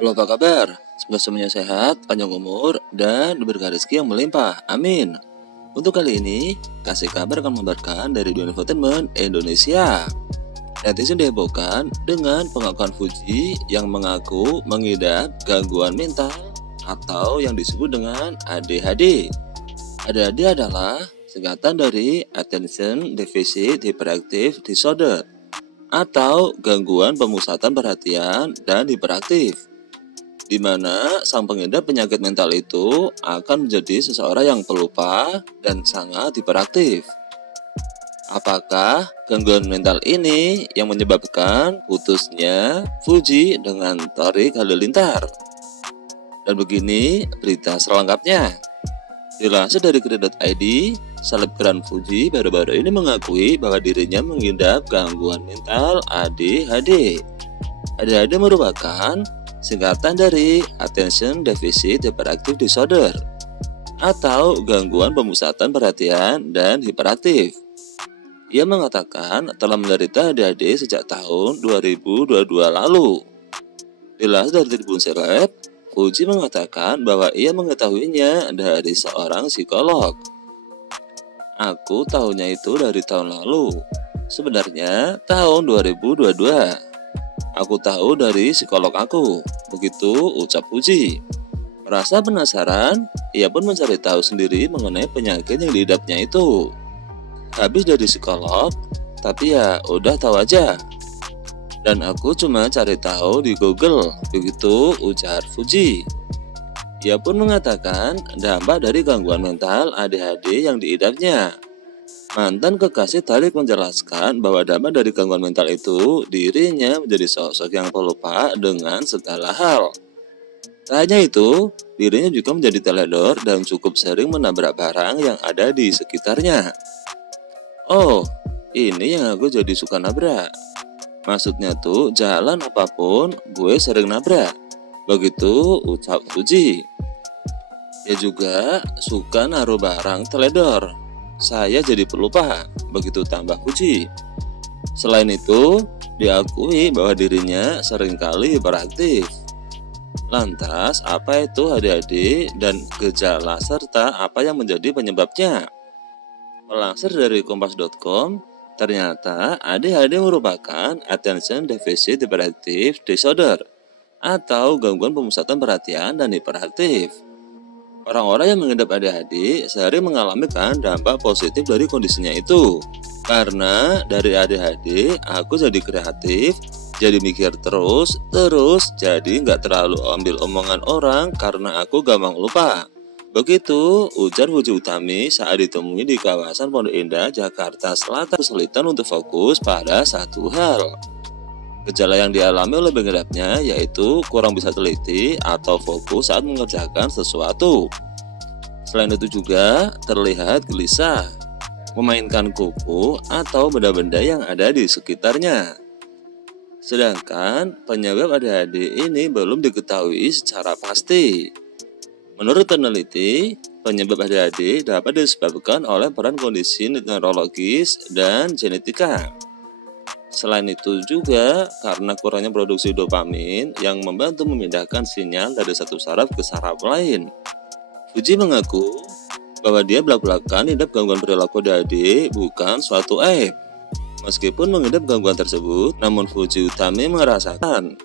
Halo, apa kabar? Semoga semuanya sehat, panjang umur, dan diberikan rezeki yang melimpah. Amin. Untuk kali ini, kasih kabar akan membabarkan dari dunia infotainment Indonesia. Netizen dihebohkan dengan pengakuan Fuji yang mengaku mengidap gangguan mental atau yang disebut dengan ADHD. ADHD adalah singkatan dari Attention Deficit Hyperactive Disorder atau gangguan pemusatan perhatian dan hiperaktif, di mana sang pengidap penyakit mental itu akan menjadi seseorang yang pelupa dan sangat hiperaktif. Apakah gangguan mental ini yang menyebabkan putusnya Fuji dengan Torik Halilintar? Dan begini berita selengkapnya. Dilansir dari Kredit.id, selebgram Fuji baru-baru ini mengakui bahwa dirinya mengidap gangguan mental ADHD. ADHD merupakan singkatan dari Attention Deficit Hyperactive Disorder atau gangguan pemusatan perhatian dan hiperaktif. Ia mengatakan telah menderita ADHD sejak tahun 2022 lalu. Dilansir dari Tribun Seleb, Fuji mengatakan bahwa ia mengetahuinya dari seorang psikolog. Aku tahunya itu dari tahun lalu, sebenarnya tahun 2022. Aku tahu dari psikolog aku, begitu ucap Fuji. Merasa penasaran, ia pun mencari tahu sendiri mengenai penyakit yang diidapnya itu. Habis dari psikolog, tapi ya udah tahu aja. Dan aku cuma cari tahu di Google, begitu ujar Fuji. Ia pun mengatakan dampak dari gangguan mental ADHD yang diidapnya. Mantan kekasih Tarik menjelaskan bahwa dampak dari gangguan mental itu dirinya menjadi sosok yang pelupa dengan segala hal. Tak hanya itu, dirinya juga menjadi teledor dan cukup sering menabrak barang yang ada di sekitarnya. Oh, ini yang aku jadi suka nabrak. Maksudnya tuh jalan apapun gue sering nabrak. Begitu ucap Fuji. Dia juga suka naruh barang teledor. Saya jadi pelupa, begitu tambah Fuji. Selain itu, diakui bahwa dirinya seringkali hiperaktif. Lantas, apa itu ADHD dan gejala serta apa yang menjadi penyebabnya? Melansir dari kompas.com, ternyata ADHD merupakan Attention Deficit Hyperactive Disorder atau gangguan pemusatan perhatian dan hiperaktif. Orang-orang yang mengidap ADHD sering mengalami dampak positif dari kondisinya itu. Karena dari ADHD, aku jadi kreatif, jadi mikir terus jadi nggak terlalu ambil omongan orang karena aku gampang lupa. Begitu ujar Fuji Utami saat ditemui di kawasan Pondok Indah, Jakarta Selatan, kesulitan untuk fokus pada satu hal. Gejala yang dialami oleh pengidapnya yaitu kurang bisa teliti atau fokus saat mengerjakan sesuatu. Selain itu juga terlihat gelisah, memainkan kuku atau benda-benda yang ada di sekitarnya. Sedangkan penyebab ADHD ini belum diketahui secara pasti. Menurut peneliti, penyebab ADHD dapat disebabkan oleh peran kondisi neurologis dan genetika. Selain itu juga karena kurangnya produksi dopamin yang membantu memindahkan sinyal dari satu saraf ke saraf lain. Fuji mengaku bahwa dia belak-belakan mengidap gangguan perilaku ADHD bukan suatu aib. Meskipun mengidap gangguan tersebut, namun Fuji Utami merasakan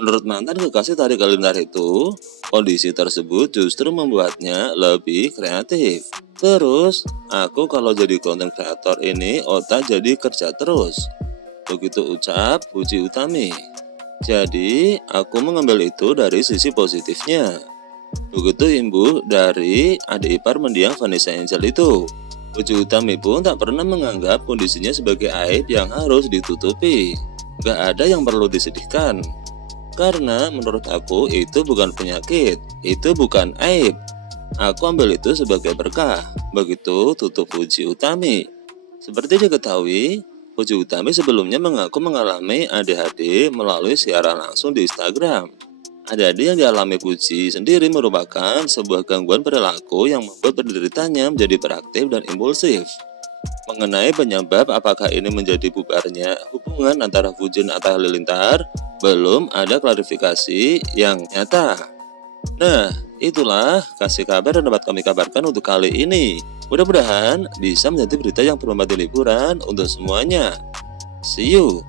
menurut mantan kekasih Tarik Halilintar itu, kondisi tersebut justru membuatnya lebih kreatif. Terus, aku kalau jadi konten kreator ini otak jadi kerja terus. Begitu ucap Fuji Utami. Jadi, aku mengambil itu dari sisi positifnya. Begitu imbuh dari adik ipar mendiang Vanessa Angel itu. Fuji Utami pun tak pernah menganggap kondisinya sebagai aib yang harus ditutupi. Gak ada yang perlu disedihkan. Karena menurut aku itu bukan penyakit, itu bukan aib. Aku ambil itu sebagai berkah. Begitu tutup Fuji Utami. Seperti diketahui, Fuji Utami sebelumnya mengaku mengalami ADHD melalui siaran langsung di Instagram. ADHD yang dialami Fuji sendiri merupakan sebuah gangguan perilaku yang membuat penderitanya menjadi beraktif dan impulsif. Mengenai penyebab apakah ini menjadi bubarnya hubungan antara Fuji dan Atta Halilintar, belum ada klarifikasi yang nyata. Nah, itulah kasih kabar yang dapat kami kabarkan untuk kali ini. Mudah-mudahan bisa menjadi berita yang bermanfaat di liburan untuk semuanya. See you.